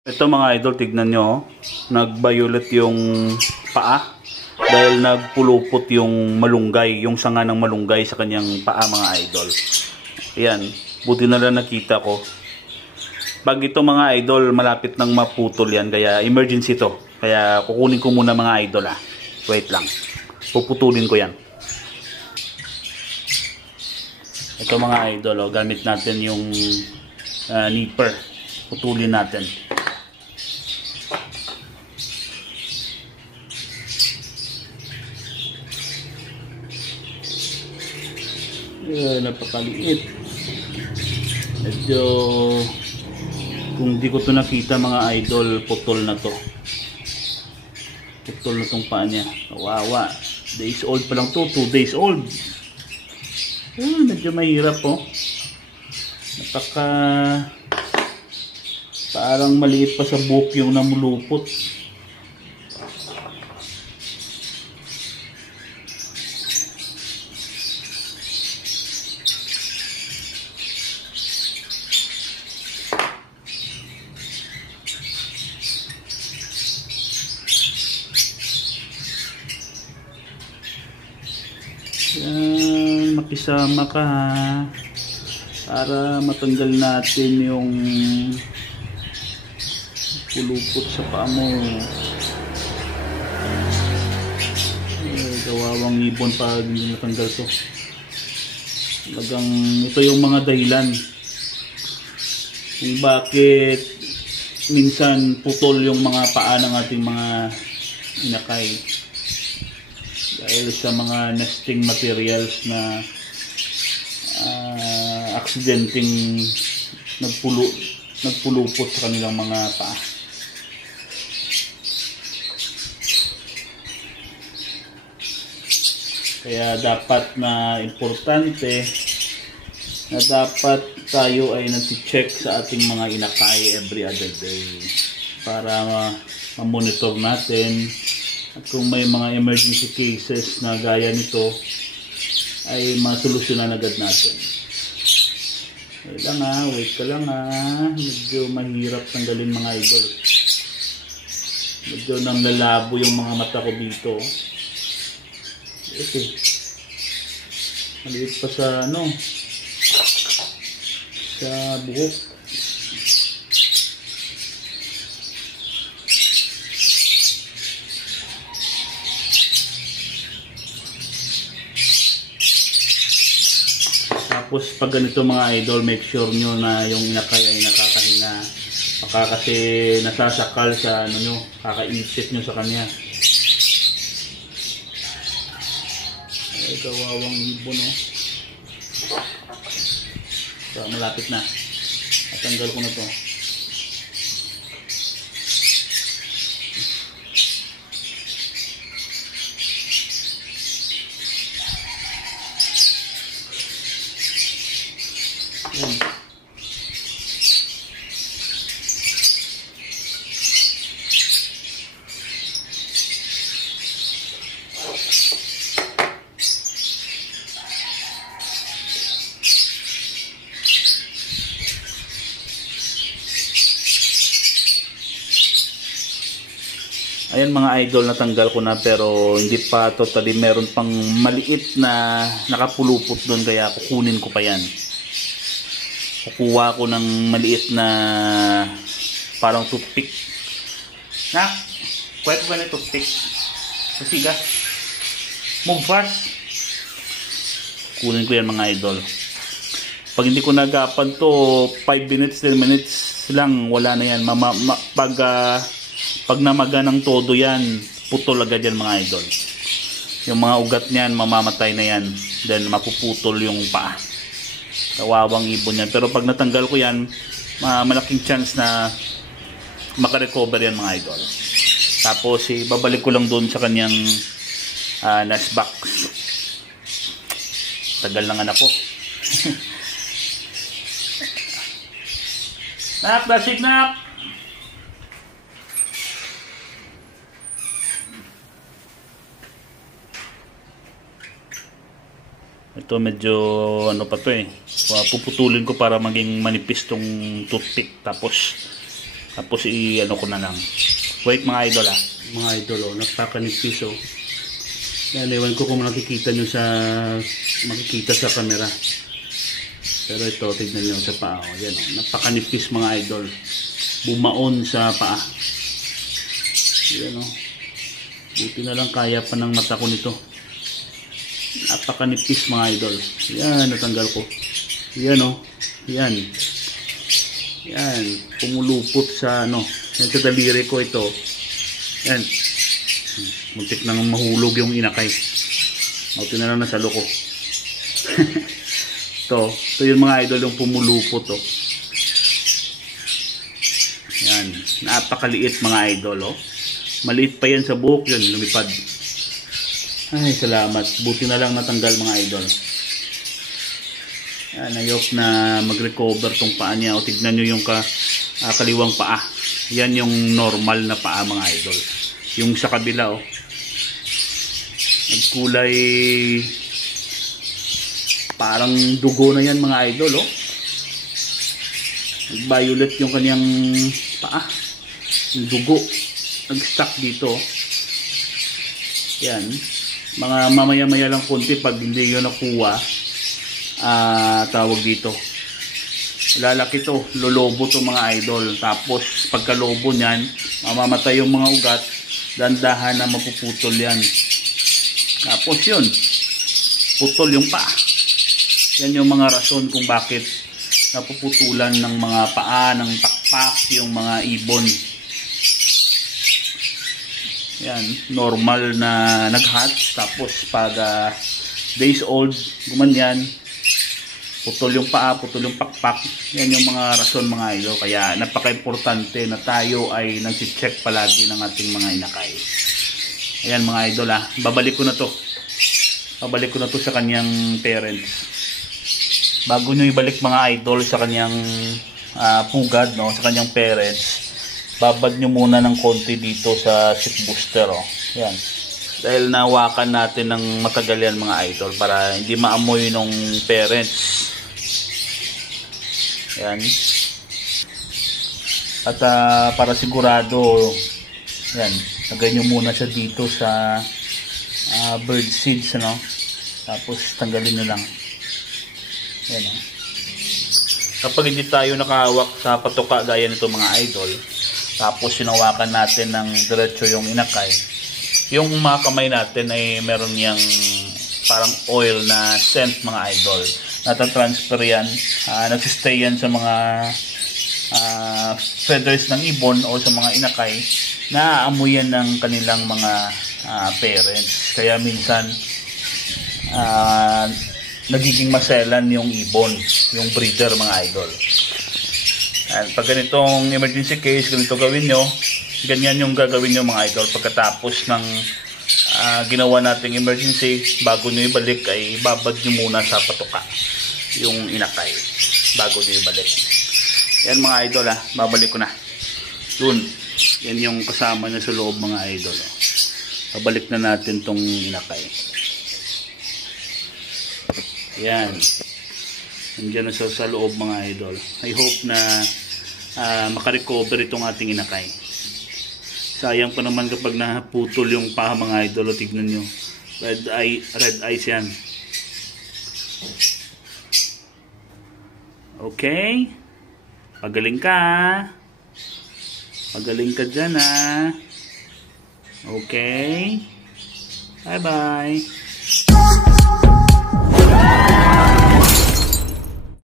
Ito mga idol, tignan nyo, oh. Nag-violet yung paa dahil nagpulupot yung malunggay, yung sanga ng malunggay sa kanyang paa mga idol. Ayan, buti na lang nakita ko. Pag ito mga idol, malapit nang maputol yan, kaya emergency to. Kaya kukunin ko muna mga idol Wait lang, puputulin ko yan. Ito mga idol, gamit natin yung nipper. Putulin natin. Napakaliit. Medyo kung di ko to nakita mga idol, putol na to. Putol na tong paa niya. Kawawa. Days old pa lang to. 2 days old. Medyo mahirap po. Parang maliit pa sa buhok yung namulupot. Yan, makisama ka para matanggal natin yung pulupot sa paa mo. Gawawang ibon pag hindi natanggal to. Talagang ito yung mga dahilan kung bakit minsan putol yung mga paa ng ating mga inakay. Dahil sa mga nesting materials na aksidenteng nagpulupot sa kanilang mga paa. Kaya dapat na importante na dapat tayo ay nag-check sa ating mga inakay every other day para ma-monitor natin. At kung may mga emergency cases na gaya nito, ay masolusyonan agad natin. Wait ka lang Medyo mahirap tanggalin mga idol. Medyo nang lalabo yung mga mata ko dito. Okay. Maliit pa sa sa buhok. Tapos pag ganito mga idol, make sure nyo na yung inakay ay nakakahinga. Baka kasi nasasakal sa nyo, kakaisip nyo sa kanya. Ay, kawawang ibon So, malapit na. Natanggal ko na to. Ayan mga idol, natanggal ko na pero hindi pa totally, meron pang maliit na nakapulupot doon kaya kukunin ko pa yan. Kukuha ko ng maliit na parang toothpick. Kuwet ba na toothpick? Kasiga. Move fast. Kunin ko yan mga idol. Pag hindi ko nagapan to 5 minutes, 10 minutes lang, wala na yan. Pag namaga ng todo yan, putol agad yan mga idol. Yung mga ugat niyan, mamamatay na yan. Then mapuputol yung paa. Kawawang ibon yan. Pero pag natanggal ko yan, malaking chance na makarecover yan mga idol. Tapos babalik ko lang doon sa kanyang nest box. Tagal ng anak ko. Nak, that's it, nak! Ito medyo pa to puputulin ko para maging manipis tong toothpick, tapos Tapos i-ano ko na lang. Wait mga idol Mga idol, napakanipis oh. Yan, ewan ko kung makikita sa camera. Pero ito, tignan nyo sa paa. Yan oh, napakanipis mga idol. Bumaon sa paa. Yan oh. Buti na lang kaya pa ng mata ko nito. Napakanipis mga idol. Yan, natanggal ko. Yan oh. Yan. Yan. Pumulupot sa ano. Yan sa daliri ko ito. Yan. Muntik nang mahulog yung inakay. Buti na lang nasalo ko. Ito yung mga idol yung pumulupot oh. Yan. Napakaliit mga idol oh. Maliit pa yan sa buhok yun. Lumipad. Ay, salamat. Buti na lang natanggal mga idol. Yan, ayok na mag-recover tong paa niya. O, tignan nyo yung kaliwang paa. Yan yung normal na paa mga idol. Yung sa kabila, oh. Nagkulay parang dugo na yan mga idol, oh. Violet yung kanyang paa. Yung dugo. Nag-stuck dito. Yan. Mga mamaya-maya lang konti pag hindi yun nakuha. Tawag dito. Lalaki to. Lolobo to mga idol. Tapos pagkalobo niyan, mamamatay yung mga ugat. Dandahan na mapuputol yan. Tapos yun. Putol yung paa. Yan yung mga rason kung bakit napuputulan ng mga paa, ng pakpak, yung mga ibon. Yan, normal na nag-hatch. Tapos pag days old, gumanyan, putol yung paa, putol yung pakpak. Yan yung mga rason mga idol. Kaya napaka-importante na tayo ay nag-check palagi ng ating mga inakay. Ayan mga idol babalik ko na to. Babalik ko na to sa kanyang parents. Bago nyo ibalik mga idol sa kanyang pugad, no, sa kanyang parents, babad nyo muna ng konti dito sa seat booster oh. Yan. Dahil nawakan natin ng matagal yan mga idol para hindi maamoy ng parents. Yan. At para sigurado, yan, lagay nyo muna siya dito sa bird seeds, ano? Tapos tanggalin nyo lang. Yan oh. Kapag hindi tayo nakahawak sa patuka gaya nito mga idol, tapos sinawakan natin ng diretso yung inakay, yung mga kamay natin ay meron yang parang oil na scent mga idol. Natatransfer yan, nagsistay yan sa mga feathers ng ibon o sa mga inakay, naaamoy yan ng kanilang mga parents. Kaya minsan nagiging maselan yung ibon, yung breeder mga idol. And pag ganitong emergency case, ganito gawin nyo, ganyan yung gagawin nyo mga idol. Pagkatapos ng ginawa nating emergency, bago nyo ibalik ay babad nyo muna sa patuka yung inakay bago nyo ibalik. Yan mga idol babalik ko na. Yun, yan yung kasama niya sa loob mga idol. Babalik na natin tong inakay. Yan. Nandiyan na sa loob mga idol. I hope na makarecover itong ating inakay. Sayang pa naman kapag naputol yung paa mga idol. Tignan nyo. Red eyes yan. Okay. Pagaling ka. Pagaling ka dyan Okay. Bye bye.